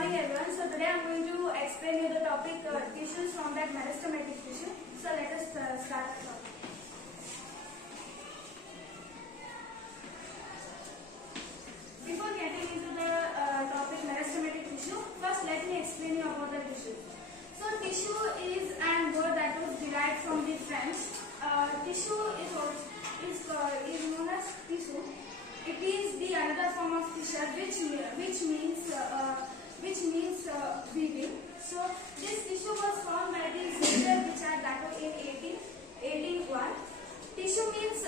morning everyone. So today I am going to explain you the topic tissues from that meristematic tissue. So let us start the topic. Before getting into the topic meristematic tissue, first let me explain you about the tissue. So tissue is an word that was derived from the French. Tissue is known as tissue. It is the another form of tissue which means weaving. So this tissue was found by the Ziegler Richard Dato in 1801. Tissue means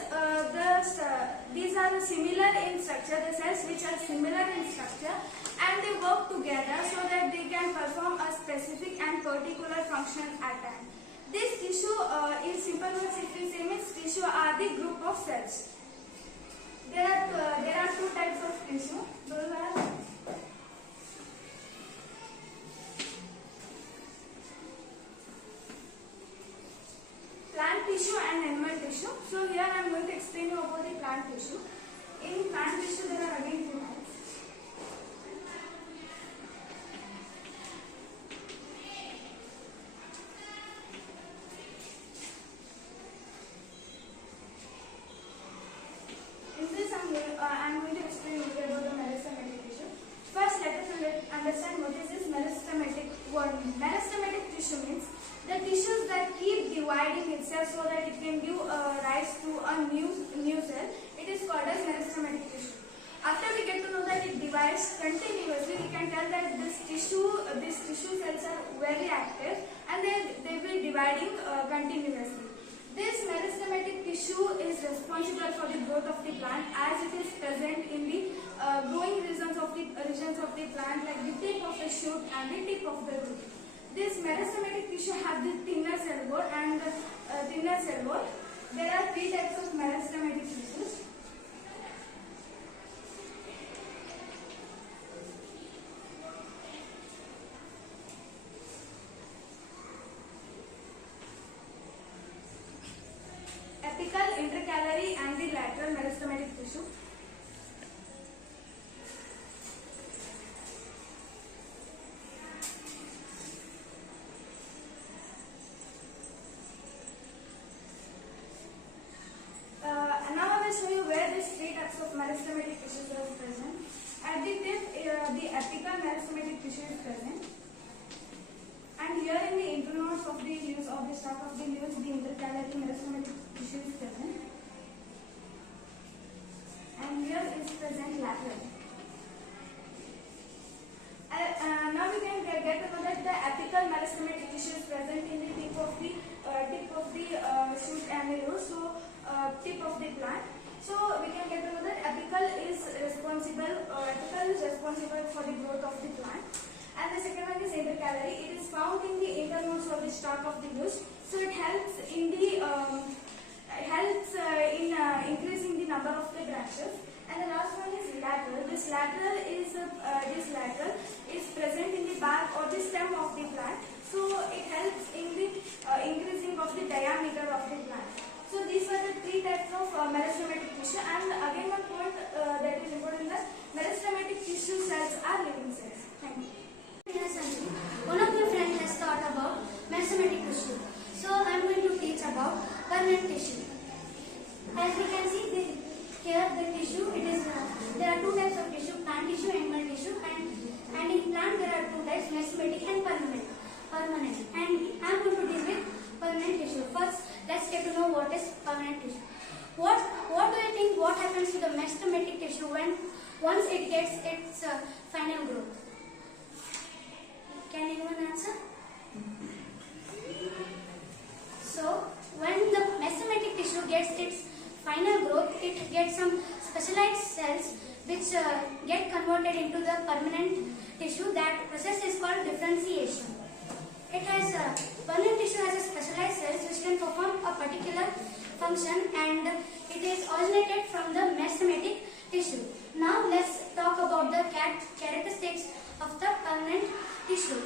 these are similar in structure, the cells which are similar in structure, and they work together so that they can perform a specific and particular function at time. This tissue, in simple words, if we say means tissue are the group of cells. There are two types of tissue. Those are plant tissue and animal tissue. So here I am going to explain you about the plant tissue. In plant tissue there are again two types. I am going to explain you about the meristematic tissue. First, let us understand what is this meristematic word. Meristematic tissue means the tissues that keep dividing itself so that it can give rise to a new cell. It is called as meristematic tissue. After we get to know that it divides continuously, we can tell that these tissue cells are very active and they will be dividing continuously. This meristematic tissue is responsible for the growth of the plant as it is present in the growing regions of the plant, like the tip of the shoot and the tip of the root. This meristematic tissue have the thinner cell wall and thinner cell wall. There are three types of meristematic tissues. Apical, intercalary and the lateral meristematic tissue. Now I will show you where these three types of meristematic tissues are present. At the tip, the apical meristematic tissue is present. And here in the internodes of the leaves, of the stalk of the leaves, the intercalary meristematic tissue is present. And here is present lateral. Now we can get to know that the apical meristematic tissue is present in the tip of the shoot and the root, so tip of the plant. So we can get to know that apical is responsible for the growth of the plant. And the second one is intercalary. It is found in the internodes of the stalk of the leaves. So it helps in increasing the number of the branches. And the last one is lateral. This lateral is present in the bark or the stem of the plant. So it helps in the increasing of the diameter of the plant. So these were the three types of meristematic tissue. And again one point that is important, that meristematic tissue cells are living cells. Thank you. One of my friends has thought about meristematic tissue. So I am going to teach about permanent tissue. As we can see here the tissue, there are two types of tissue, plant tissue and animal tissue, and in plant there are two types, meristematic and permanent. And I am going to deal with permanent tissue. First, let's get to know what is permanent tissue. What do you think what happens to the meristematic tissue once it gets its final growth? Can anyone answer? So, when the meristematic tissue gets its final growth, it gets some specialized cells which get converted into the permanent tissue. That process is called differentiation. Permanent tissue has a specialized cells which can perform a particular function, and it is originated from the meristematic tissue. Now, let's talk about the characteristics of the permanent tissue.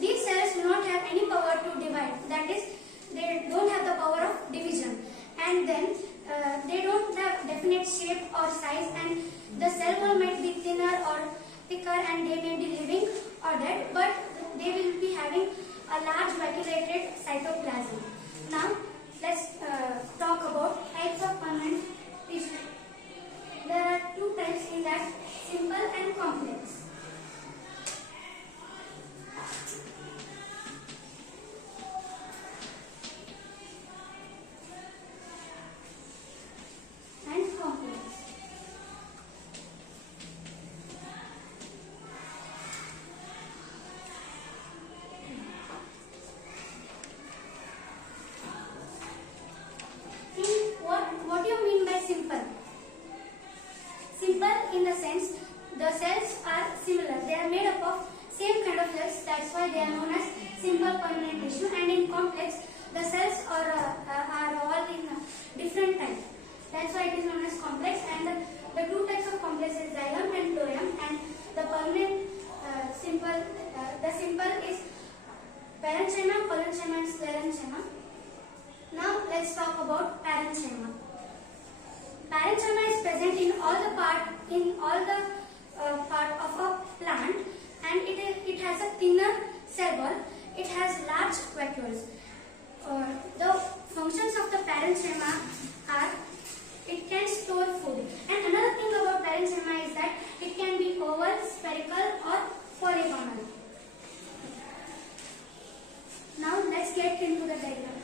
These cells do not have any power to divide, that is, they don't have the power of division, and then they don't have definite shape or size, and the cell wall might be thinner or thicker thicker and they may be living or dead, but they will be having a large vacuolated cytoplasm. Now, let's talk about types of permanent tissue. There are two types in that: simple and complex. What do you mean by simple? Simple in the sense the cells are similar. They are made up of same kind of cells. That's why they are known as simple permanent tissue. And in complex, the cells are all in different types. That's why it is known as complex. And the two types of complex is xylem and phloem. And the permanent the simple is parenchyma, collenchyma, and sclerenchyma. Now let's talk about parenchyma. Parenchyma is present in all the part of a plant, and it has a thinner cell wall. It has large vacuoles. The functions of the parenchyma are: it can store food. And another thing about parenchyma is that it can be oval, spherical, or polygonal. Now let's get into the diagram.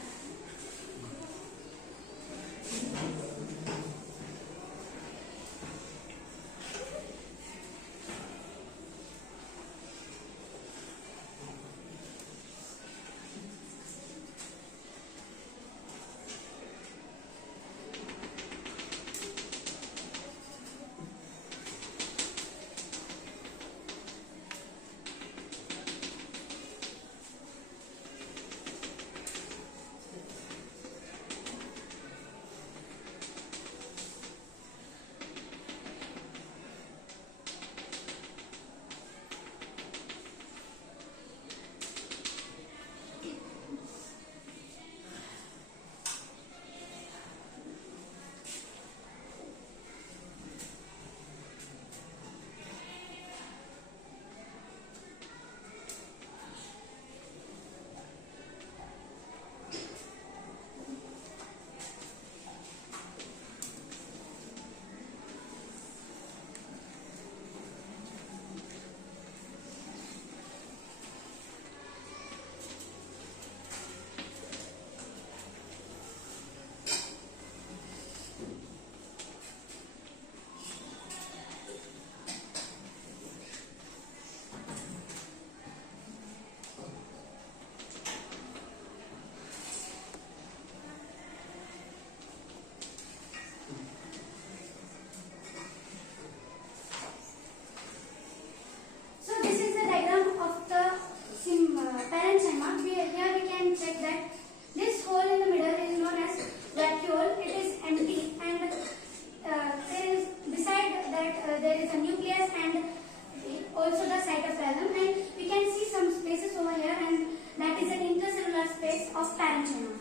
also the cytoplasm, and we can see some spaces over here, and that is an intercellular space of parenchyma.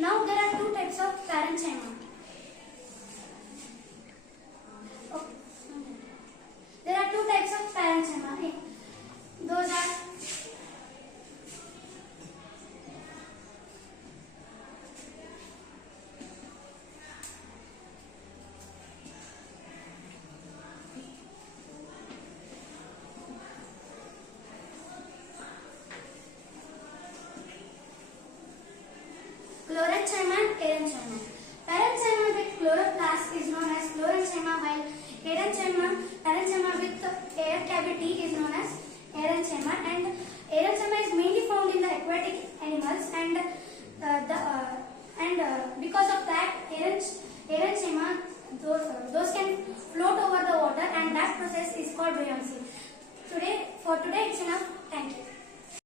Now there are two types of parenchyma. Okay. There are two types of parenchyma. Those are chlorenchyma and parenchyma. Parenchyma with chloroplast is known as chlorenchyma, while parenchyma with air cavity is known as aerenchyma. And aerenchyma is mainly found in the aquatic animals, and because of that, aerenchyma those can float over the water, and that process is called buoyancy. For today it's enough. Thank you.